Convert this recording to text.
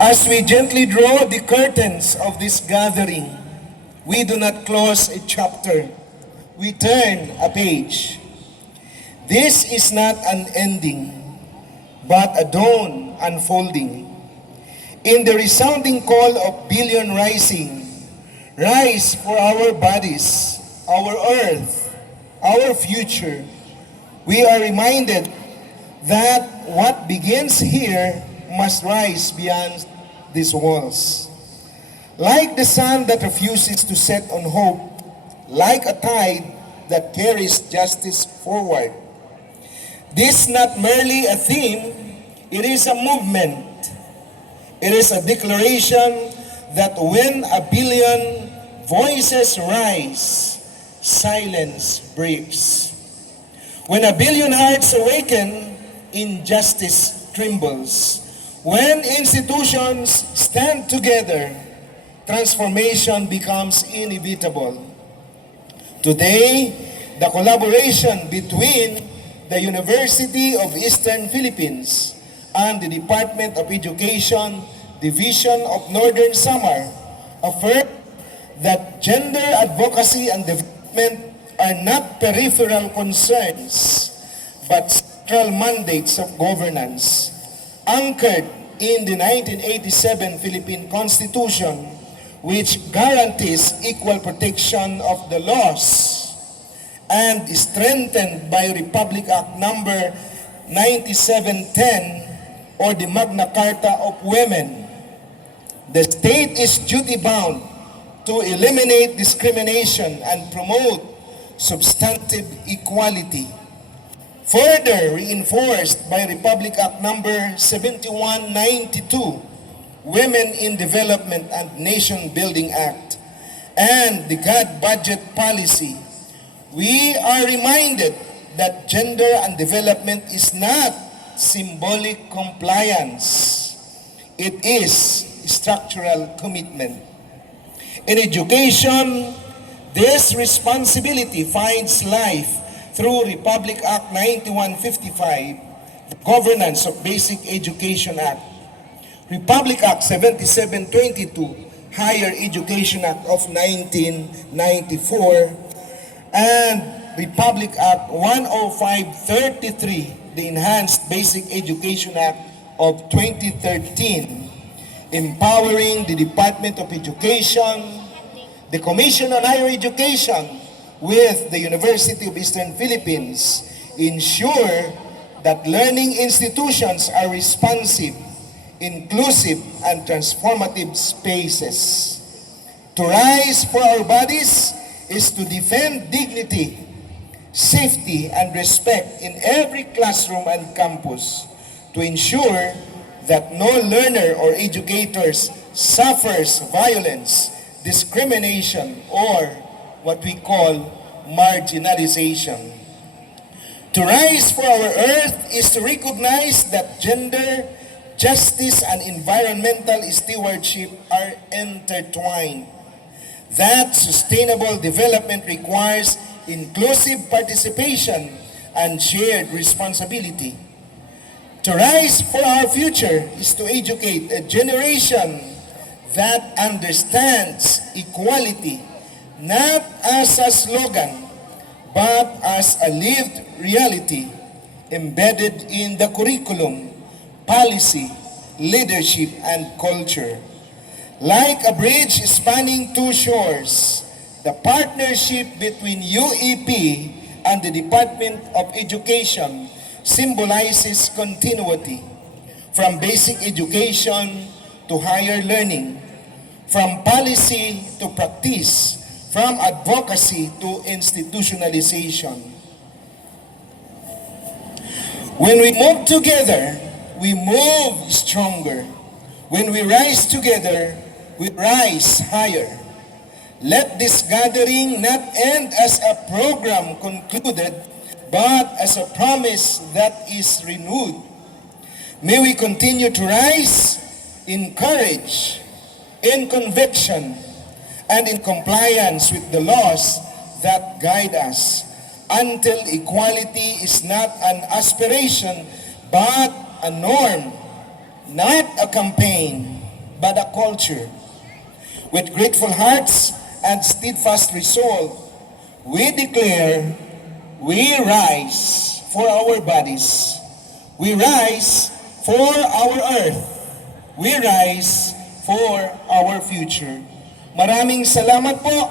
As we gently draw the curtains of this gathering, we do not close a chapter, we turn a page. This is not an ending, but a dawn unfolding. In the resounding call of billion rising, rise for our bodies, our earth, our future. We are reminded that what begins here must rise beyond these walls. Like the sun that refuses to set on hope, like a tide that carries justice forward. This is not merely a theme, it is a movement. It is a declaration that when a billion voices rise, silence breaks. When a billion hearts awaken, injustice trembles. When institutions stand together, transformation becomes inevitable. Today, the collaboration between the University of Eastern Philippines and the Department of Education, Division of Northern Samar, affirm that gender advocacy and development are not peripheral concerns, but central mandates of governance, anchored in the 1987 Philippine Constitution, which guarantees equal protection of the laws, and strengthened by Republic Act number 9710, or the Magna Carta of Women. The state is duty-bound to eliminate discrimination and promote substantive equality, further reinforced by Republic Act number 7192, Women in Development and Nation Building Act, and the God Budget Policy. We are reminded that gender and development is not symbolic compliance. It is structural commitment. In education, this responsibility finds life through Republic Act 9155, the Governance of Basic Education Act, Republic Act 7722, Higher Education Act of 1994, and Republic Act 10533, the Enhanced Basic Education Act of 2013, empowering the Department of Education, the Commission on Higher Education, with the University of Eastern Philippines, ensure that learning institutions are responsive, inclusive, and transformative spaces. To rise for our bodies is to defend dignity, safety, and respect in every classroom and campus, to ensure that no learner or educators suffers violence, discrimination, or what we call marginalization. To rise for our earth is to recognize that gender, justice, and environmental stewardship are intertwined. That sustainable development requires inclusive participation and shared responsibility. To rise for our future is to educate a generation that understands equality not as a slogan, but as a lived reality embedded in the curriculum, policy, leadership, and culture. Like a bridge spanning two shores, the partnership between UEP and the Department of Education symbolizes continuity, from basic education to higher learning, from policy to practice, from advocacy to institutionalization. When we move together, we move stronger. When we rise together, we rise higher. Let this gathering not end as a program concluded, but as a promise that is renewed. May we continue to rise in courage, in conviction, and in compliance with the laws that guide us, until equality is not an aspiration, but a norm, not a campaign. but a culture. With grateful hearts and steadfast resolve, we declare, we rise for our bodies. We rise for our earth. We rise for our future. Maraming salamat po.